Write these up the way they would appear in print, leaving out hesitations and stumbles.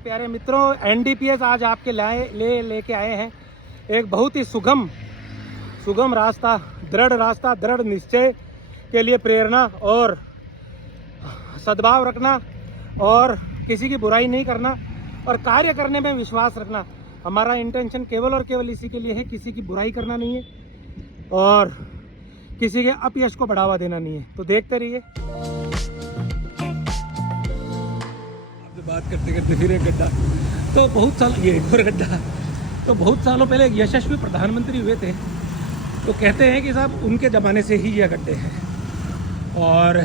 प्यारे मित्रों, एनडीपीएस आज आपके लेके आए हैं एक बहुत ही सुगम रास्ता, दृढ़ निश्चय के लिए प्रेरणा और सद्भाव रखना और किसी की बुराई नहीं करना और कार्य करने में विश्वास रखना। हमारा इंटेंशन केवल और केवल इसी के लिए है, किसी की बुराई करना नहीं है और किसी के अपयश को बढ़ावा देना नहीं है। तो देखते रहिए। बात करते करते फिर एक गड्ढा, तो बहुत साल ये एक और गड्ढा, तो बहुत सालों पहले एक यशस्वी प्रधानमंत्री हुए थे। तो कहते हैं कि साहब उनके ज़माने से ही ये गड्ढे हैं और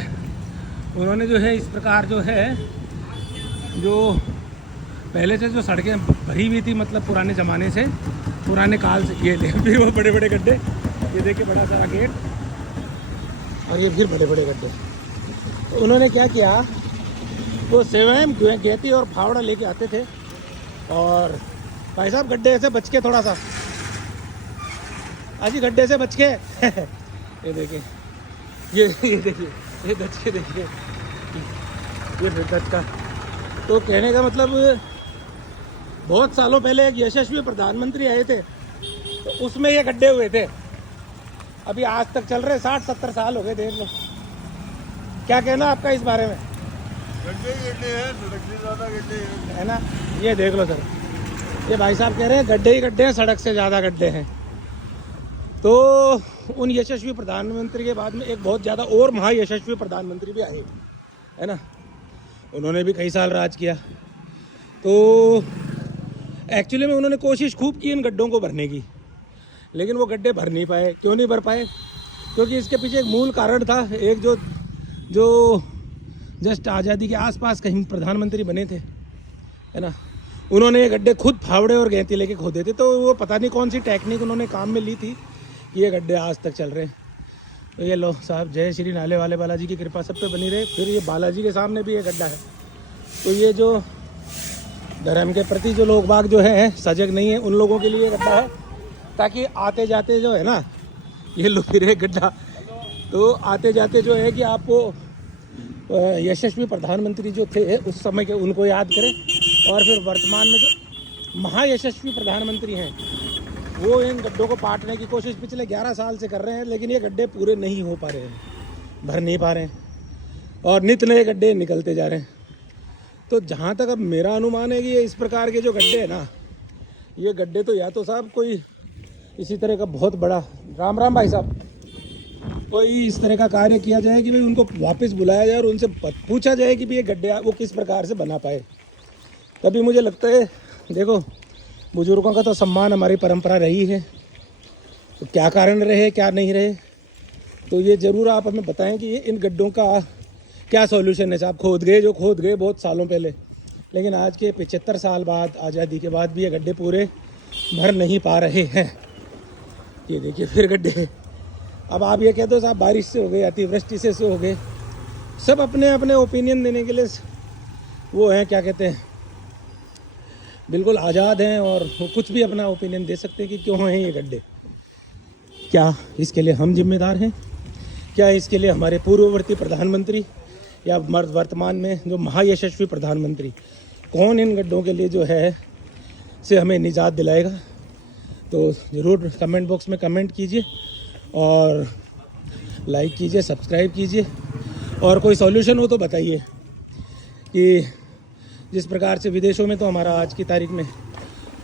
उन्होंने जो है इस प्रकार जो है जो पहले से जो सड़कें भरी हुई थी, मतलब पुराने ज़माने से, पुराने काल से ये थे। फिर वो बड़े बड़े गड्ढे, ये देखिए बड़ा सारा गेट और ये फिर बड़े बड़े गड्ढे। तो उन्होंने क्या किया, वो स्वयं गेती और फावड़ा लेके आते थे और भाई साहब गड्ढे से बच के थोड़ा सा, अजी गड्ढे से बच के ये देखिए, ये देखिए, ये दच के देखिए, ये फिर दच का। तो कहने का मतलब बहुत सालों पहले एक यशस्वी प्रधानमंत्री आए थे, तो उसमें ये गड्ढे हुए थे। अभी आज तक चल रहे, 60-70 साल हो गए, देख लो। क्या कहना आपका इस बारे में? गड्ढे हैं, सड़क से ज़्यादा गड्ढे हैं, है ना। ये देख लो सर, ये भाई साहब कह रहे हैं गड्ढे ही गड्ढे हैं, सड़क से ज़्यादा गड्ढे हैं। तो उन यशस्वी प्रधानमंत्री के बाद में एक बहुत ज़्यादा और महायशस्वी प्रधानमंत्री भी आए, है ना। उन्होंने भी कई साल राज किया। तो एक्चुअली में उन्होंने कोशिश खूब की इन गड्ढों को भरने की, लेकिन वो गड्ढे भर नहीं पाए। क्यों नहीं भर पाए? क्योंकि इसके पीछे एक मूल कारण था। एक जो जस्ट आज़ादी के आसपास कहीं प्रधानमंत्री बने थे, है ना, उन्होंने ये गड्ढे खुद फावड़े और गैंती लेके खोदे थे। तो वो पता नहीं कौन सी टेक्निक उन्होंने काम में ली थी कि ये गड्ढे आज तक चल रहे हैं। तो ये लो साहब, जय श्री नाले वाले बालाजी की कृपा सब पे बनी रहे। फिर ये बालाजी के सामने भी ये गड्ढा है। तो ये जो धर्म के प्रति जो लोग बाग जो है सजग नहीं है, उन लोगों के लिए ये गड्ढा है, ताकि आते जाते जो है ना, ये लो फिर एक गड्ढा। तो आते जाते जो है कि आपको यशस्वी प्रधानमंत्री जो थे उस समय के उनको याद करें और फिर वर्तमान में जो महायशस्वी प्रधानमंत्री हैं वो इन गड्ढों को पाटने की कोशिश पिछले 11 साल से कर रहे हैं, लेकिन ये गड्ढे पूरे नहीं हो पा रहे हैं, भर नहीं पा रहे हैं और नित नए गड्ढे निकलते जा रहे हैं। तो जहाँ तक अब मेरा अनुमान है कि ये इस प्रकार के जो गड्ढे हैं ना, ये गड्ढे तो या तो साहब कोई इसी तरह का बहुत बड़ा, राम राम भाई साहब, कोई इस तरह का कार्य किया जाए कि भाई उनको वापस बुलाया जाए और उनसे पूछा जाए कि भाई ये गड्ढे वो किस प्रकार से बना पाए। तभी मुझे लगता है, देखो बुजुर्गों का तो सम्मान हमारी परंपरा रही है, तो क्या कारण रहे क्या नहीं रहे, तो ये ज़रूर आप हमें बताएं कि ये इन गड्ढों का क्या सॉल्यूशन है। साहब खोद गए बहुत सालों पहले, लेकिन आज के 75 साल बाद, आज़ादी के बाद भी ये गड्ढे पूरे भर नहीं पा रहे हैं। ये देखिए फिर गड्ढे। अब आप ये कह दो साहब बारिश से हो गए, अतिवृष्टि से हो गए, सब अपने अपने ओपिनियन देने के लिए वो हैं, क्या कहते हैं, बिल्कुल आज़ाद हैं और वो कुछ भी अपना ओपिनियन दे सकते हैं कि क्यों हैं ये गड्ढे। क्या इसके लिए हम जिम्मेदार हैं? क्या इसके लिए हमारे पूर्ववर्ती प्रधानमंत्री या वर्तमान में जो महायशस्वी प्रधानमंत्री, कौन इन गड्ढों के लिए जो है से हमें निजात दिलाएगा? तो ज़रूर कमेंट बॉक्स में कमेंट कीजिए और लाइक कीजिए, सब्सक्राइब कीजिए और कोई सॉल्यूशन हो तो बताइए कि जिस प्रकार से विदेशों में तो हमारा आज की तारीख में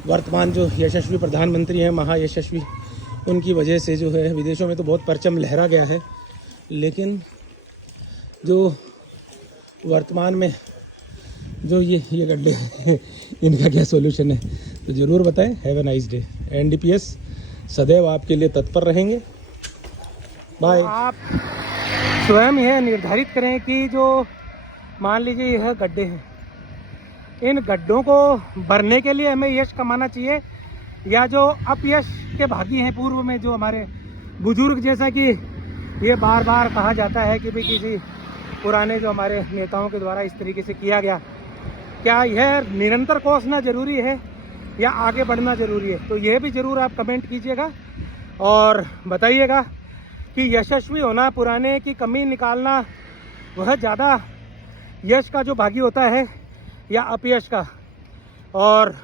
वर्तमान जो यशस्वी प्रधानमंत्री हैं, महायशस्वी, उनकी वजह से जो है विदेशों में तो बहुत परचम लहरा गया है, लेकिन जो वर्तमान में जो ये गड्ढे हैं इनका क्या सॉल्यूशन है, तो ज़रूर बताएं। Have a nice day. NDPS सदैव आपके लिए तत्पर रहेंगे। बाय। आप स्वयं यह निर्धारित करें कि जो मान लीजिए यह गड्ढे हैं, इन गड्ढों को भरने के लिए हमें यश कमाना चाहिए या जो अपयश के भागी हैं पूर्व में जो हमारे बुजुर्ग, जैसा कि ये बार बार कहा जाता है कि भाई किसी पुराने जो हमारे नेताओं के द्वारा इस तरीके से किया गया, क्या यह निरंतर कोसना ज़रूरी है या आगे बढ़ना ज़रूरी है? तो यह भी ज़रूर आप कमेंट कीजिएगा और बताइएगा कि यशस्वी होना, पुराने की कमी निकालना, वह ज़्यादा यश का जो भागी होता है या अपयश का। और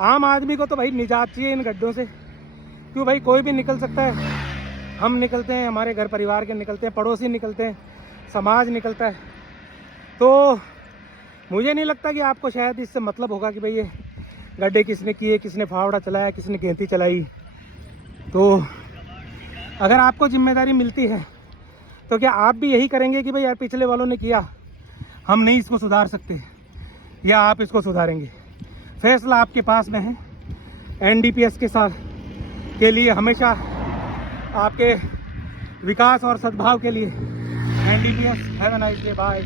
आम आदमी को तो भाई निजात चाहिए इन गड्ढों से। क्यों भाई, कोई भी निकल सकता है। हम निकलते हैं, हमारे घर परिवार के निकलते हैं, पड़ोसी निकलते हैं, समाज निकलता है। तो मुझे नहीं लगता कि आपको शायद इससे मतलब होगा कि भाई ये गड्ढे किसने किए, किसने फावड़ा चलाया, किसने गेंती चलाई। तो अगर आपको जिम्मेदारी मिलती है तो क्या आप भी यही करेंगे कि भाई यार पिछले वालों ने किया, हम नहीं इसको सुधार सकते, या आप इसको सुधारेंगे? फैसला आपके पास में है। एनडीपीएस के साथ के लिए हमेशा आपके विकास और सद्भाव के लिए NDPS. Have a nice day, bye.